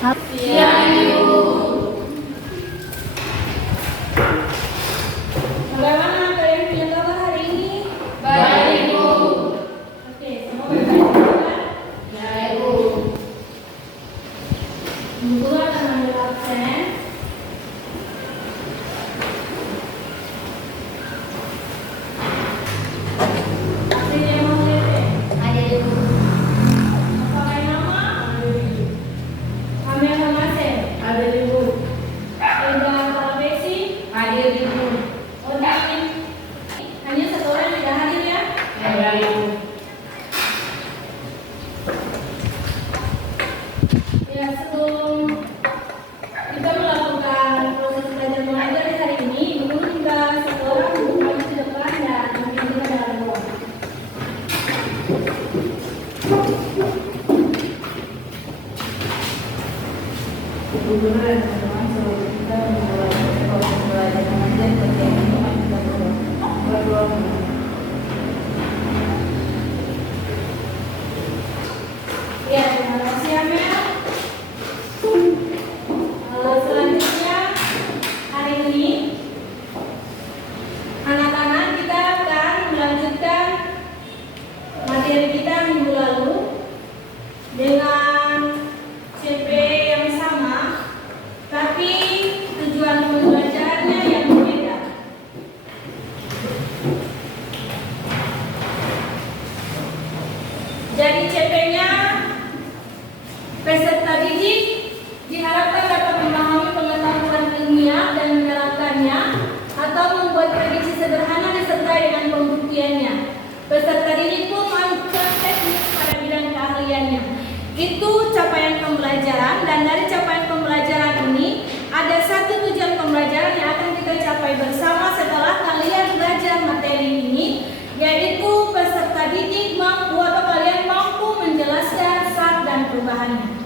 Siang, Ibu. Bagaimana kalian punya kabar hari ini? Baik, Ibu. Oke, semua baik-baik kan? Ya, Ibu. Guru akan ambil absen. Absennya mau lihat. Ada, Ibu. Pakai nama? Ambil nama absen. Ada, Ibu. Sudah kalau besi? Hadir, Ibu. Oh, jangan. Hanya satu orang tidak hadir ya? Ada, Ibu. Ya, sebelum kita melakukan proses belajar mengajar di hari ini, guru minta satu orang untuk maju ke depan dan memimpin dalam ruang. Ibu guru dan teman-teman, sebelum kita memulai proses belajar mengajar berjaya teman kita berdoa dulu. Ya, terima kasih Amel. Selanjutnya hari ini anak-anak kita akan melanjutkan materi kita minggu lalu dengan CP yang sama, tapi tujuan pembelajarannya yang berbeda. Jadi CP-nya peserta didik diharapkan dapat memahami pengetahuan ilmiah dan menerapkannya atau membuat prediksi sederhana disertai dengan pembuktiannya. Peserta didik pun melakukan teknik pada bidang keahliannya. Itu capaian pembelajaran, dan dari capaian pembelajaran ini ada satu tujuan pembelajaran yang akan kita capai bersama setelah kalian belajar materi ini, yaitu peserta didik mampu atau kalian mampu menjelaskan syarat dan perubahannya.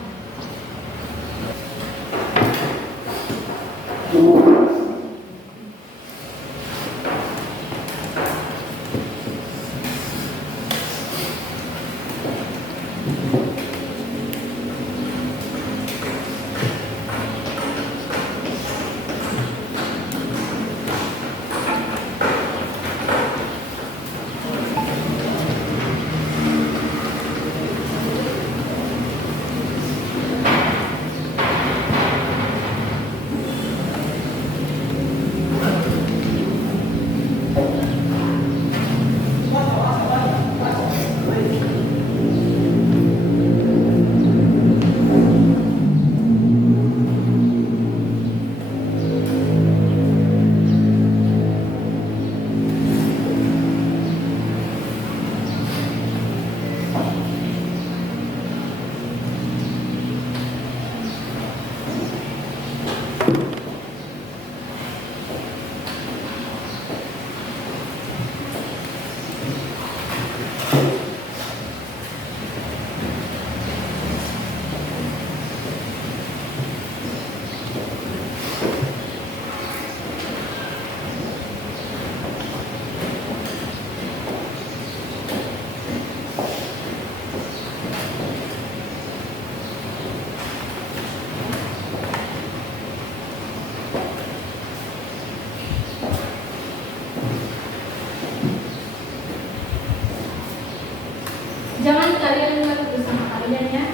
Jangan kalian buat bersama kalian ya.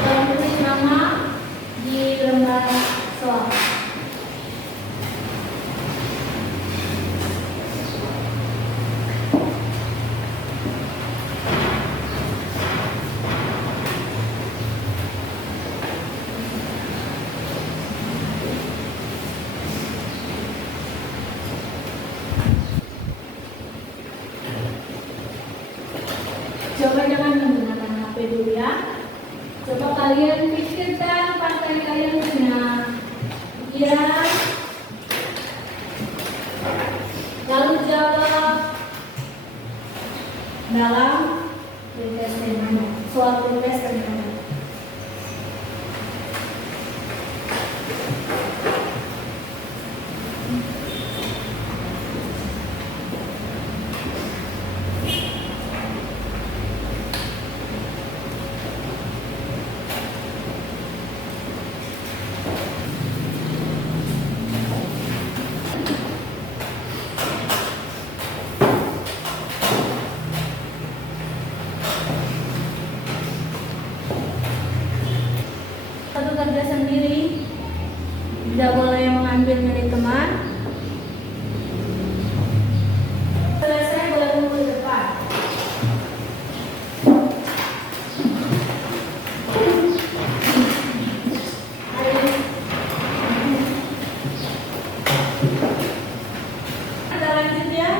Tulis nama di lembar soal. Coba jangan menggunakan HP dulu ya. Coba kalian pikirkan partai kalian punya pikiran, lalu jawab dalam soal tulis dan Tidak boleh mengambil milik teman. Selesai boleh kumpul di depan. Kita lanjut ya.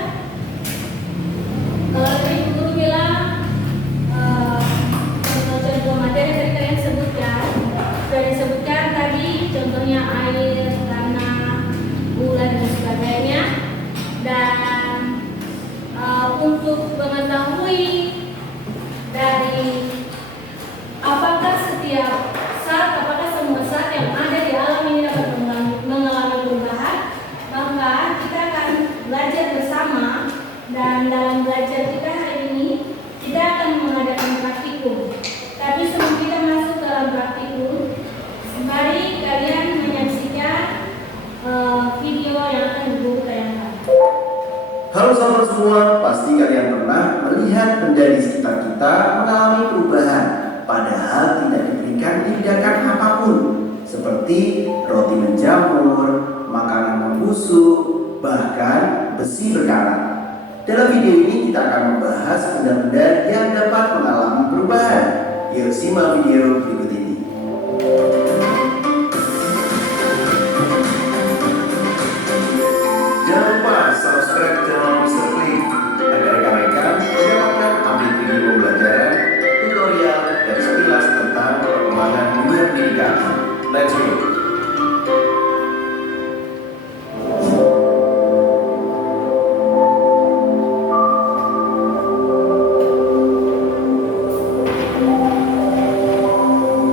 Kalau tadi guru bilang contoh-contoh materi tadi kalian sebutkan. Sudah disebutkan tadi contohnya air, tanah, bulan dan sebagainya. Dan untuk mengetahui dari apakah setiap saat, apakah semua saat yang ada di alam ini dapat mengalami perubahan, maka kita akan belajar bersama. Dan dalam belajar kita hari ini kita akan mengadakan praktikum. Tapi sebelum kita masuk dalam praktikum, mari kalian menyaksikan video yang akan Guru tayangkan. Halo sahabat semua, pasti kalian pernah melihat benda di sekitar kita mengalami perubahan, padahal tidak diberikan tindakan apapun, seperti roti menjamur, makanan membusuk, bahkan besi berkarat. Dalam video ini kita akan membahas benda-benda yang dapat mengalami perubahan. Yuk simak video berikut ini. Jangan lupa subscribe channel Mr. Click agar rekan-rekan mendapatkan update video pembelajaran, tutorial, dan sekilas tentang perkembangan dunia pendidikan. Let's go!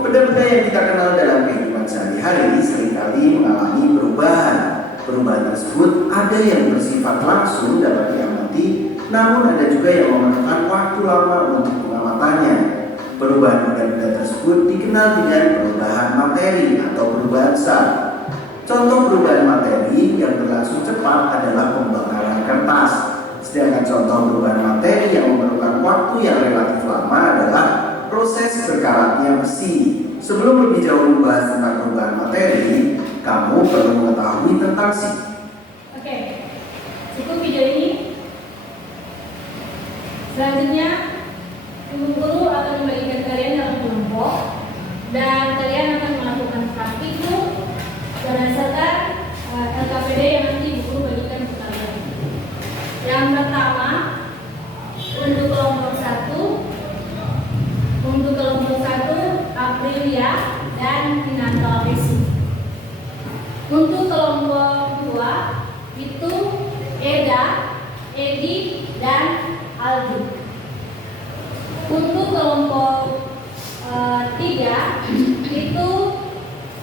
Benda-benda yang kita kenal dalam kehidupan sehari-hari seringkali mengalami perubahan. Perubahan tersebut ada yang bersifat langsung dapat diamati, namun ada juga yang memerlukan waktu lama untuk pengamatannya. Perubahan benda-benda tersebut dikenal dengan perubahan materi atau perubahan zat. Contoh perubahan materi yang berlangsung cepat adalah pembakaran kertas. Sedangkan contoh perubahan materi yang memerlukan waktu yang relatif lama adalah proses berkaratnya besi. Sebelum lebih jauh membahas tentang perubahan materi, kamu perlu mengetahui tentang Oke, cukup video ini. Selanjutnya, guru akan membagikan kalian dalam kelompok dan kalian akan melakukan praktikum berdasarkan LKPD yang nanti guru bagikan ke kalian. Yang pertama, untuk kelompok 1 Aprilia dan Pinanta Resi. Untuk kelompok 2 itu Eda, Edi, dan Aldi. Untuk kelompok 3 itu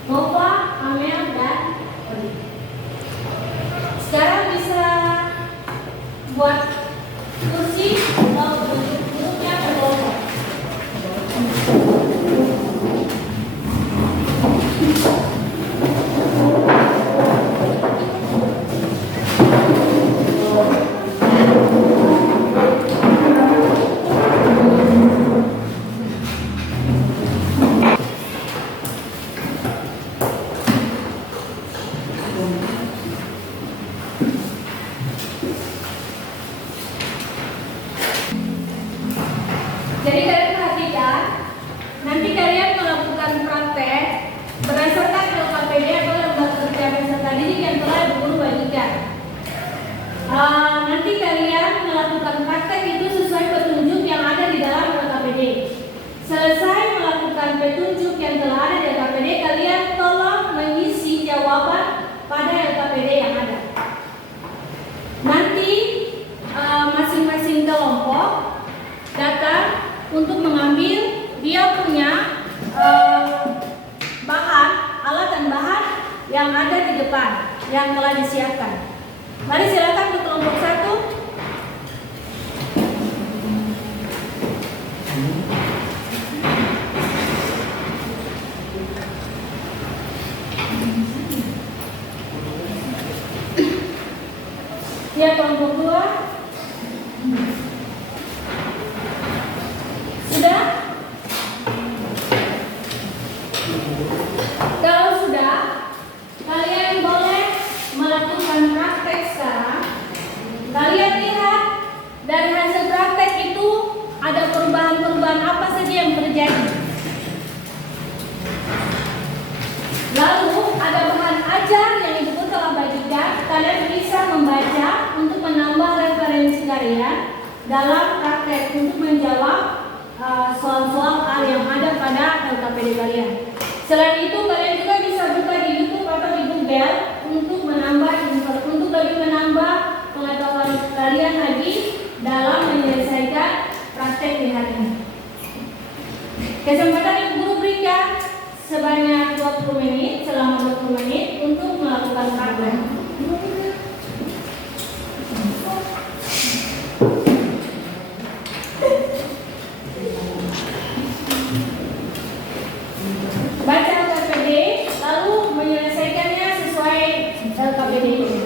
Nova, Amel, dan Oli. Sekarang bisa buat kursi atau bentuknya kelompok. Jadi kalian perhatikan, nanti kalian melakukan praktek berdasarkan LKPD atau lembaga kerja peserta didik yang telah guru bagikan. Nanti kalian melakukan praktek itu sesuai petunjuk yang ada di dalam LKPD. Selesai melakukan petunjuk yang telah ada di LKPD, kalian tolong mengisi jawaban pada LKPD yang ada. Nanti masing-masing kelompok datang untuk mengambil dia punya bahan, alat dan bahan yang ada di depan yang telah disiapkan. Mari silakan untuk kelompok 1. Ya, kelompok 2. Sudah? Kalau sudah, kalian Selain itu, kalian juga bisa buka di YouTube atau di Google untuk lebih menambah pengetahuan kalian lagi dalam menyelesaikan praktek di hari ini. Kesempatan yang guru berikan sebanyak 20 menit, selama 20 menit untuk melakukan praktek. Baca LKPD, lalu menyelesaikannya sesuai LKPD ini.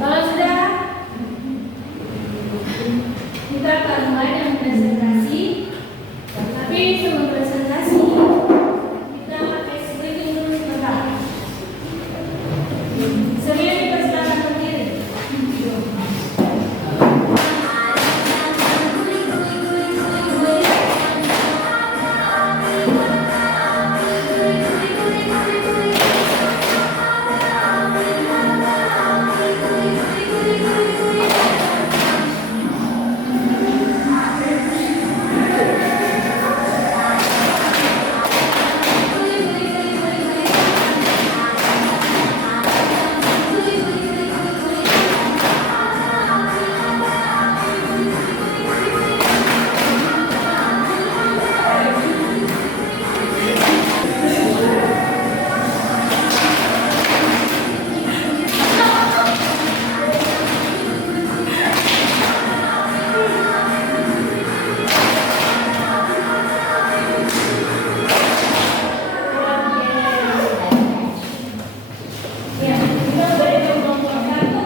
Kalau sudah, kita akan mulai dengan presentasi. Tapi sebelum presentasi, kita ice breaking dulu sebentar. Semua dipersilakan berdiri. Ya, kita beri kelompok satu.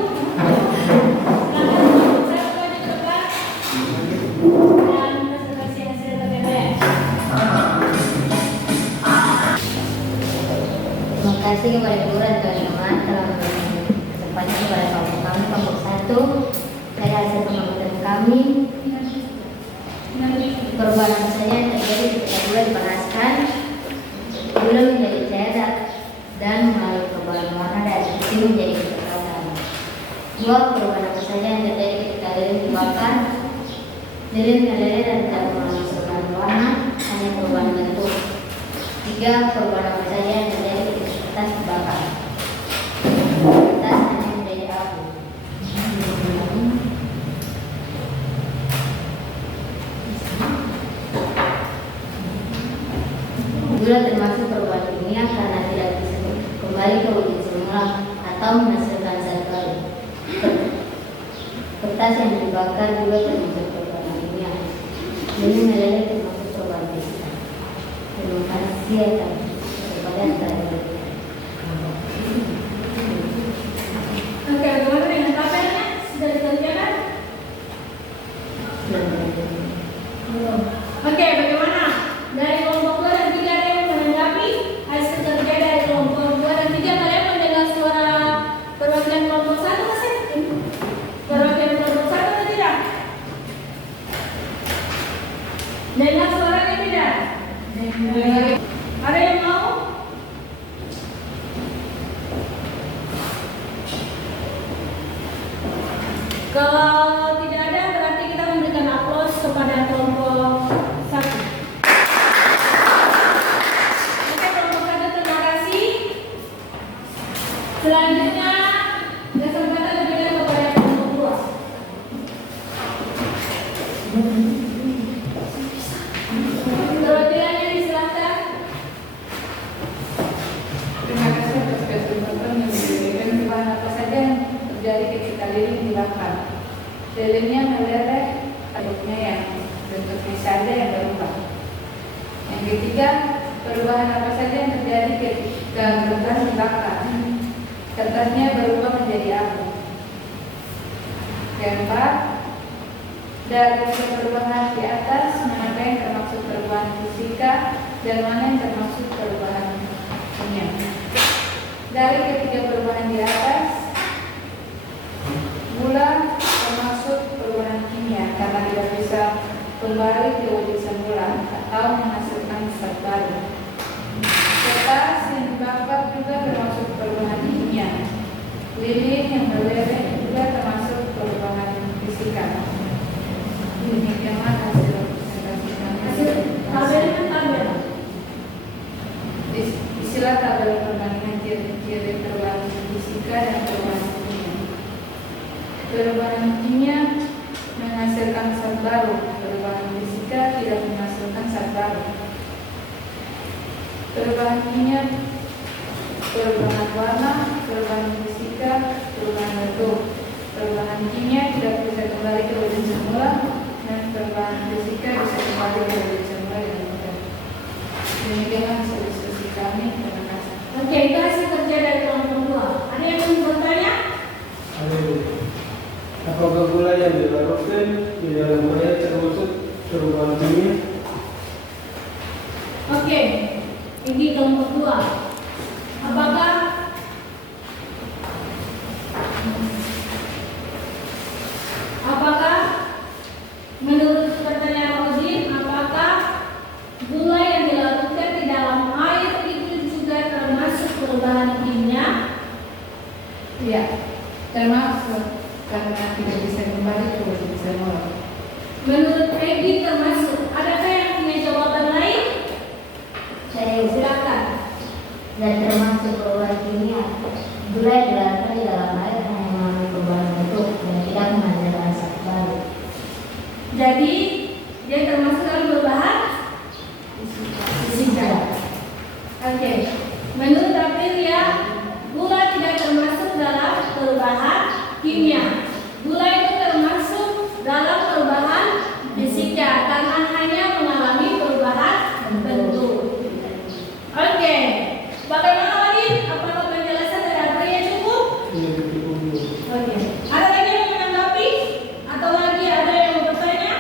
Kelompok satu di depan dan presentasi hasil KPPS. Terima kasih kepada guru dan teman-teman telah memberikan kesempatan kepada kelompok kami kelompok 1. Dari hasil pengamatan kami, perubahan apa saja yang terjadi ketika gula dipanaskan, gula menjadi cair dan melalui perubahan warna dari putih menjadi kecoklatan. 2. Perubahan apa saja yang terjadi ketika lilin dibakar, lilin meleleh dan tidak mengalami perubahan warna, hanya perubahan bentuk. 3. Perubahan apa saja yang terjadi ketika kertas dibakar, kertas hanya menjadi abu. Gula termasuk perubahan kimia karena tidak bisa kembali ke wujud semula atau menghasilkan zat baru. Kertas yang dibakar juga termasuk perubahan kimia. Ini meleleh termasuk perubahan fisika. Terima kasih atas kepada saya. Oke, bagaimana dengan tabelnya? Sudah dikerjakan? Belum. Oke, bagaimana? Dari kelompok 2 dan 3 ada yang menanggapi hasil kerja dari kelompok 2 dan 3. Kalian mendengar suara perwakilan kelompok 1 masih? Perwakilan kelompok 1 atau tidak? Dengar suaranya tidak? Ada yang mau? lilinnya meleleh, bentuknya yang saja yang berubah. Yang ketiga, perubahan apa saja yang terjadi ketika kertas dibakar. Kertasnya berubah menjadi abu. Keempat, dari perubahan di atas, mana yang termasuk perubahan fisika dan mana yang termasuk perubahan kimia. Dari ketiga perubahan di atas, gula termasuk perubahan kimia karena tidak bisa kembali ke wujud semula atau menghasilkan zat baru. Kertas yang dibakar juga termasuk perubahan kimia. Lilin yang meleleh juga termasuk perubahan fisika. Demikian hasil presentasi kami. Hasil tabel kan tabel. Istilah tabel perbandingan ciri-ciri perubahan fisika dan perubahan kimia. Perubahan kimia menghasilkan zat baru, perubahan fisika tidak menghasilkan zat baru. Perubahan kimia, perubahan warna, perubahan fisika, perubahan bentuk. Perubahan kimia tidak bisa kembali ke wujud semula dan perubahan fisika bisa kembali ke wujud semula dengan mudah. Demikianlah hasil diskusi kami. Terima kasih. Oke, itu hasil kerja dari kelompok 2. Ada yang ingin bertanya? Ada. Apakah gula yang dilarutkan di dalam air termasuk perubahan kimia? Oke, ini kelompok 2. Apakah menurut pertanyaan Odin, apakah gula yang dilarutkan di dalam air itu juga termasuk perubahan kimia? Ya, termasuk karena tidak bisa kembali ke wujud semula. Menurut Peggy termasuk. Adakah yang punya jawaban lain? Saya Silakan. dan termasuk perubahan kimia. Gula yang dilarutkan di dalam air hanya mengalami perubahan bentuk dan tidak menghasilkan zat baru. Jadi dia termasuk dalam perubahan fisika. Oke. Menurut Aprilia, gula tidak termasuk dalam perubahan kimia. Gula itu termasuk dalam perubahan fisika karena hanya mengalami perubahan bentuk. Oke. Bagaimana Wadid? Apakah penjelasan dari Aprilia cukup? Ini cukup dulu. Oke. Ada lagi yang menanggapi? Atau lagi ada yang mau bertanya?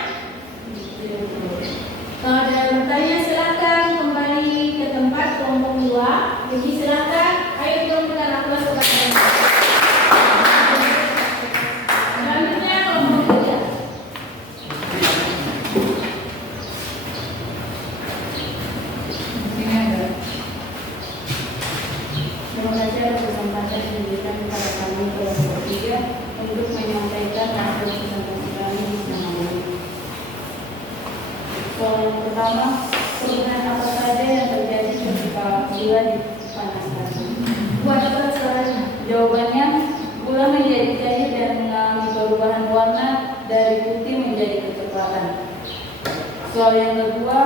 Kalau ada yang bertanya silakan kembali ke tempat kelompok 2. Jadi silakan, ayo kita mulai kelas kepada selanjutnya kelompok 3. Ini ada. Terima kasih atas kesempatan yang diberikan kepada kami kelompok 3 untuk menyampaikan hasil presentasi kami di sana. Soal yang pertama, perubahan apa saja yang terjadi ketika gula dipanaskan? Buat cepat suaranya. Jawabannya, gula menjadi cair dan mengalami perubahan warna dari putih menjadi kecoklatan. Soal yang kedua,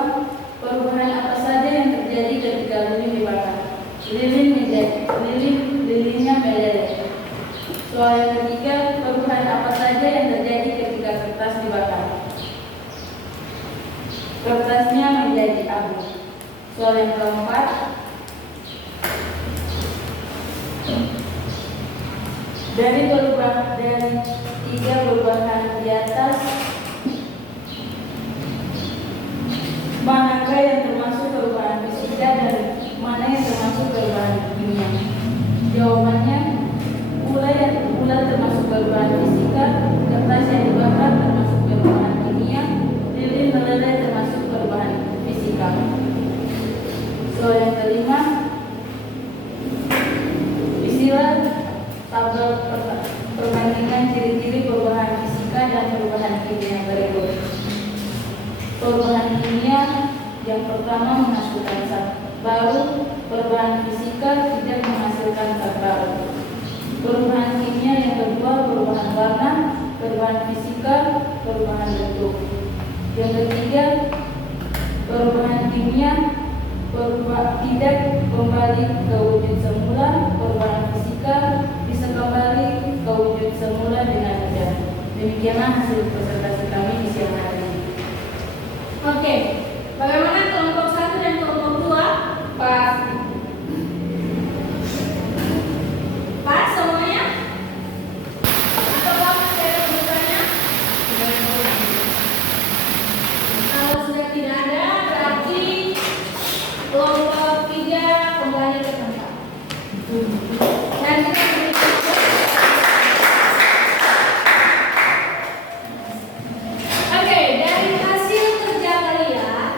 perubahan apa saja yang terjadi ketika lilin dibakar? Lilinnya meleleh. Soal yang ketiga, perubahan apa saja yang terjadi ketika kertas dibakar? Kertasnya menjadi abu. Soal yang keempat, dari tiga perubahan di atas, manakah yang termasuk perubahan fisika dan mana yang termasuk perubahan kimia? Jawabannya, gula termasuk perubahan fisika, kertas yang dibakar termasuk perubahan kimia, lilin meleleh termasuk perubahan fisika. Soal yang kelima, istilah tabel perbandingan ciri-ciri perubahan fisika dan perubahan kimia berikut. Perubahan kimia yang pertama menghasilkan zat baru, perubahan fisika tidak menghasilkan zat baru. Perubahan kimia yang kedua perubahan warna, perubahan fisika, perubahan bentuk. Yang ketiga, perubahan kimia tidak kembali ke wujud semula, perubahan fisika bisa kembali ke wujud semula dengan mudah. Demikianlah hasil presentasi kami di siang hari ini. Oke, bagaimana kelompok 1 dan kelompok 2? Pas. Pas semuanya? Apakah masih ada kebutuhannya? Kalau sudah tidak ada, berarti kelompok 3 kembali ke tempat. Dan kita berikan. Oke, dari hasil kerja kalian,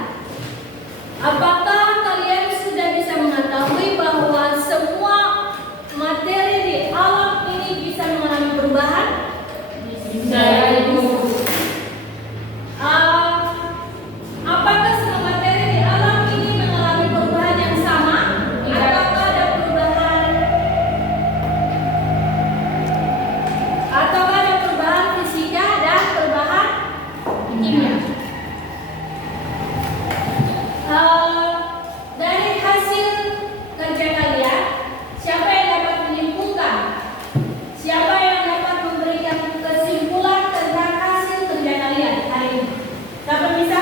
apakah kalian sudah bisa mengetahui bahwa semua materi di alam ini bisa mengalami perubahan? Bisa, Ibu. Apakah semua materi di alam ini mengalami perubahan yang sama? Ataukah ada perubahan? Ataukah ada perubahan fisika dan perubahan kimia? Dari hasil kerja kalian, siapa yang dapat menyimpulkan? Siapa yang dapat memberikan kesimpulan tentang hasil kerja kalian hari ini? Siapa bisa?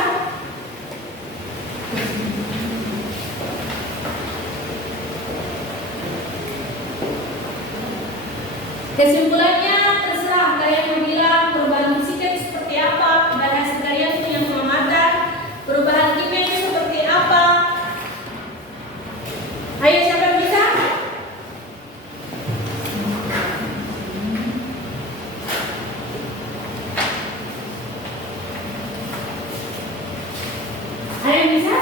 Kesimpulannya terserah kalian mau bilang perubahan fisika itu seperti apa, dan hasil kalian itu yang mengamatkan perubahan kimia itu seperti apa. Ayo siapa yang bisa? Ada yang bisa?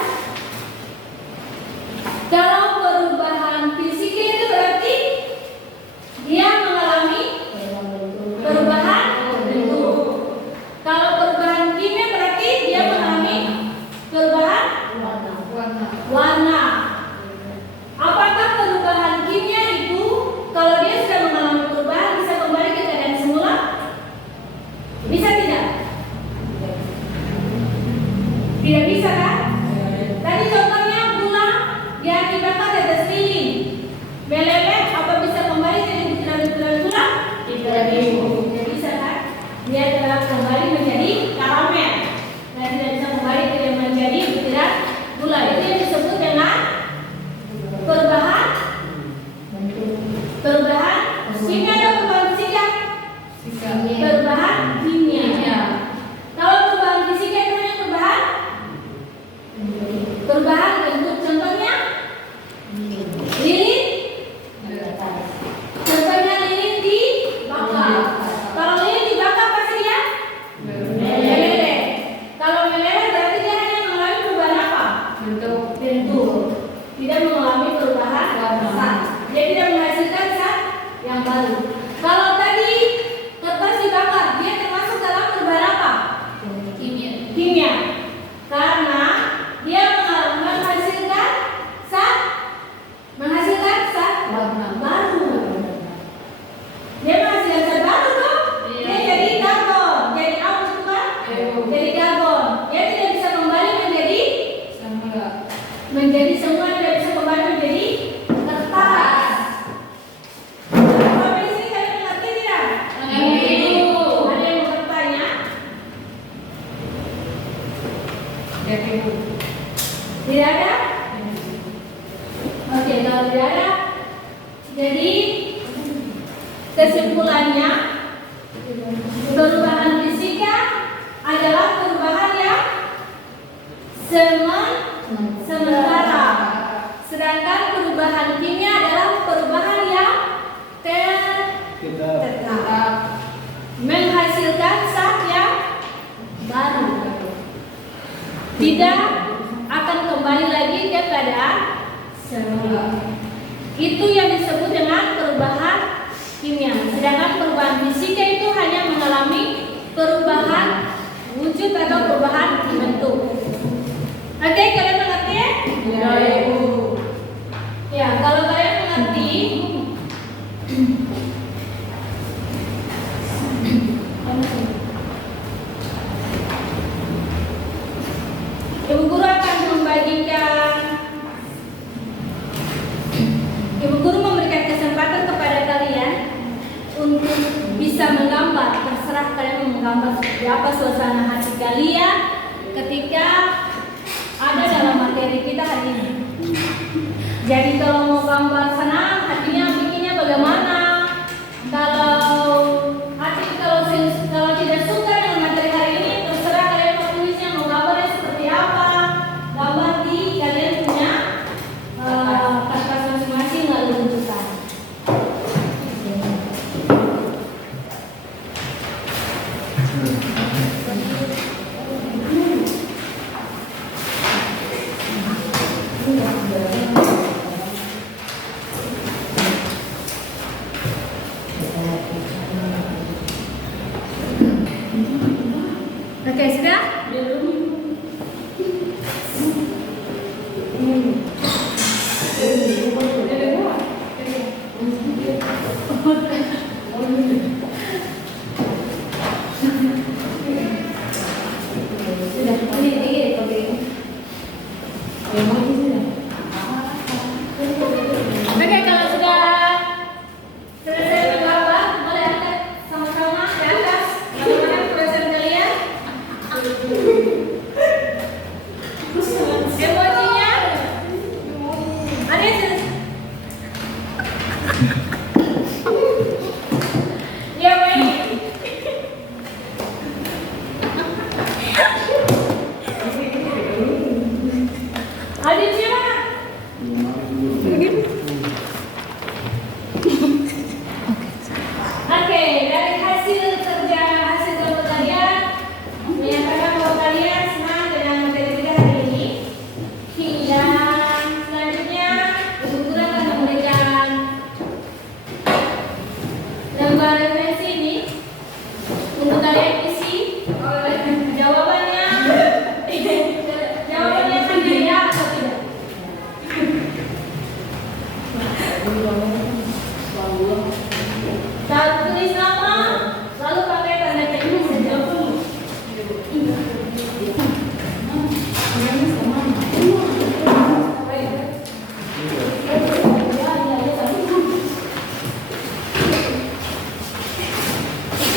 Kalau perubahan fisika itu berarti dia mengalami perubahan bentuk. Kalau perubahan kimia berarti dia mengalami perubahan warna. Apakah perubahan kimia itu kalau dia sudah mengalami perubahan bisa kembali ke keadaan semula? Bisa tidak? Tidak bisa kan? Tadi contohnya gula dia dibakar di atas lilin. Meleleh apa bisa kembali jadi butiran-butiran gula? Tidak bisa kan? Dia telah kembali menjadi karamel dan tidak bisa kembali menjadi butiran gula. Itu yang disebut dengan perubahan kimia atau perubahan fisika? Perubahan kimia. Kalau perubahan fisika itu hanya perubahan bentuk. Contohnya lilin. Contohnya lilin dibakar. Kalau lilin dibakar pasti dia meleleh. Kalau meleleh berarti dia hanya mengalami perubahan apa? Bentuk. Tidak mengalami perubahan zat. Dia tidak menghasilkan zat yang baru. Kalau tadi kertas dibakar, dia termasuk dalam perubahan apa? Kimia. Karena dia menghasilkan zat baru. Dia menghasilkan zat baru dong. Dia jadi karbon. Jadi apa itu kan? Jadi karbon. Dia tidak bisa kembali menjadi semua, tidak bisa kembali menjadi kertas. Sampai di sini kalian mengerti tidak? Mengerti. Ada yang mau bertanya? Tidak ada? Oke, kalau tidak ada, jadi kesimpulannya perubahan fisika adalah perubahan yang sementara, sedangkan perubahan kimia adalah perubahan yang tetap, menghasilkan zat yang baru, tidak akan kembali lagi ke keadaan semula. Itu yang disebut dengan perubahan kimia. Sedangkan perubahan fisika itu hanya mengalami perubahan wujud atau perubahan bentuk. Oke, kalian mengerti ya? Ya, Ibu. Ya, kalau kalian mengerti, Ibu guru akan membagikan, Ibu guru memberikan kesempatan kepada kalian untuk bisa menggambar, terserah kalian mau menggambar seperti apa suasana hati kalian ketika ada dalam materi kita hari ini. Jadi kalau mau gambar senang, hatinya bikinnya bagaimana? Kalau tidak suka dengan materi hari ini, terserah kalian mau tulisnya mau gambarnya seperti apa. Gambar di kalian punya kertas masing-masing lalu tunjukkan. Oke, sudah? Oke, kalau sudah selesai menggambar, boleh angkat sama-sama ke atas. Bagaimana perasaan kalian? Emosinya? Ada yang selesai? Ya, baik. Adit siapa? Oke, dari hasil gambar kalian menyatakan bahwa kalian senang dengan materi kita hari ini. Dan selanjutnya Ibu Guru akan memberikan lembar referensi ini untuk kalian isi jawabannya. Jawabannya sendiri ya atau tidak? Saat tulis nama, lalu pakai tanda tanya saja.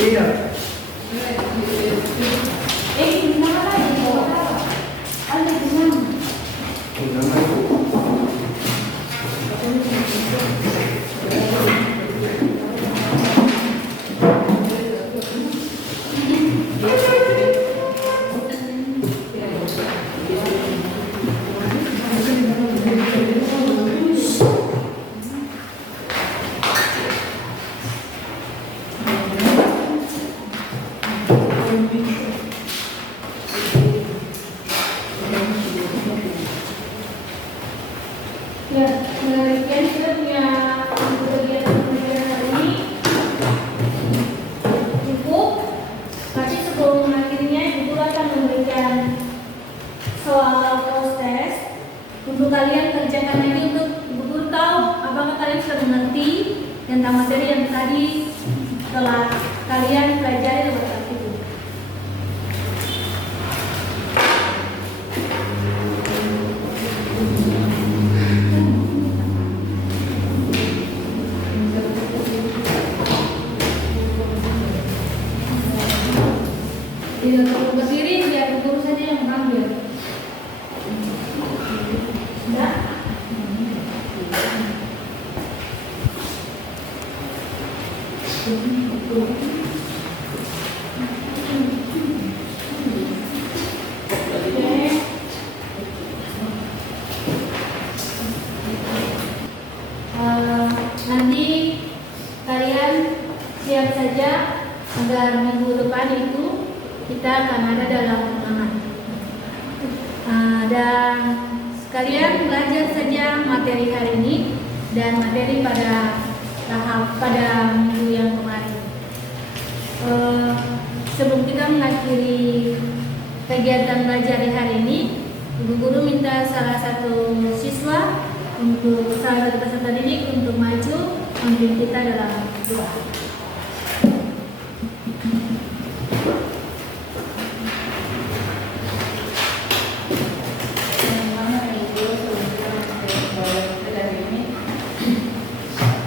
Iya. Ya, demikian kita punya kegiatan pembelajaran hari ini cukup. Tapi sebelum akhirnya Ibu akan memberikan soal post test untuk kalian kerjakan lagi untuk Ibu Guru tahu apakah kalian sudah mengerti tentang materi yang tadi telah kalian pelajari lewat waktu itu. Tidak perlu berdiri, biar guru saja yang mengambil. Sudah? Oke. Nanti kalian siap saja agar minggu depan itu kita akan ada dalam ulangan. Dan sekalian belajar saja materi hari ini dan materi pada minggu yang kemarin. Sebelum kita mengakhiri kegiatan belajar di hari ini, Ibu Guru minta salah satu siswa untuk salah satu peserta didik untuk maju memimpin kita dalam doa.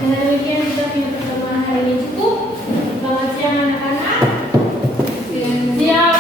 Dengan demikian kita punya pertemuan hari ini cukup. Selamat siang anak-anak. dengan Siap.